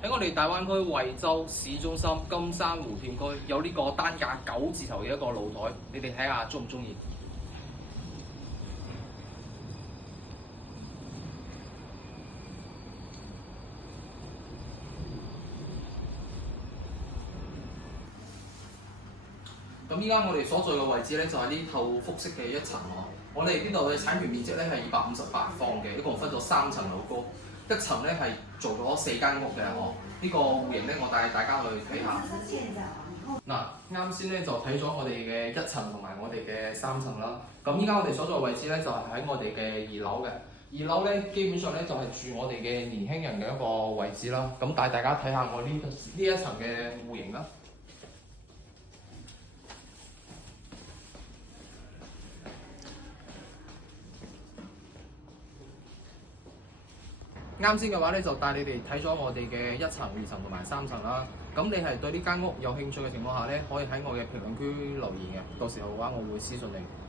喺我哋大灣區惠州市中心金山湖片區有呢個單價9字頭嘅一個露台，你哋睇下中唔中意？咁依家我哋所在嘅位置咧，就係呢套複式嘅一層喎。我哋呢度嘅產權面積咧係258方嘅，一共分咗3層樓高。一層咧係做咗4間屋嘅哦。呢個戶型咧，我帶大家去睇下。嗱，啱先咧就睇咗我哋嘅1層同埋我哋嘅3層啦。咁依家我哋所在位置咧就係喺我哋嘅2樓嘅。2樓咧基本上咧就係住我哋嘅年輕人嘅一個位置啦。咁帶大家睇下我呢一層嘅戶型啦。啱先嘅話咧，就帶你哋睇咗我哋嘅1層、2層同埋3層啦。咁你係對呢間屋有興趣嘅情況下咧，可以喺我嘅評論區留言嘅，到時候嘅話我會私信你。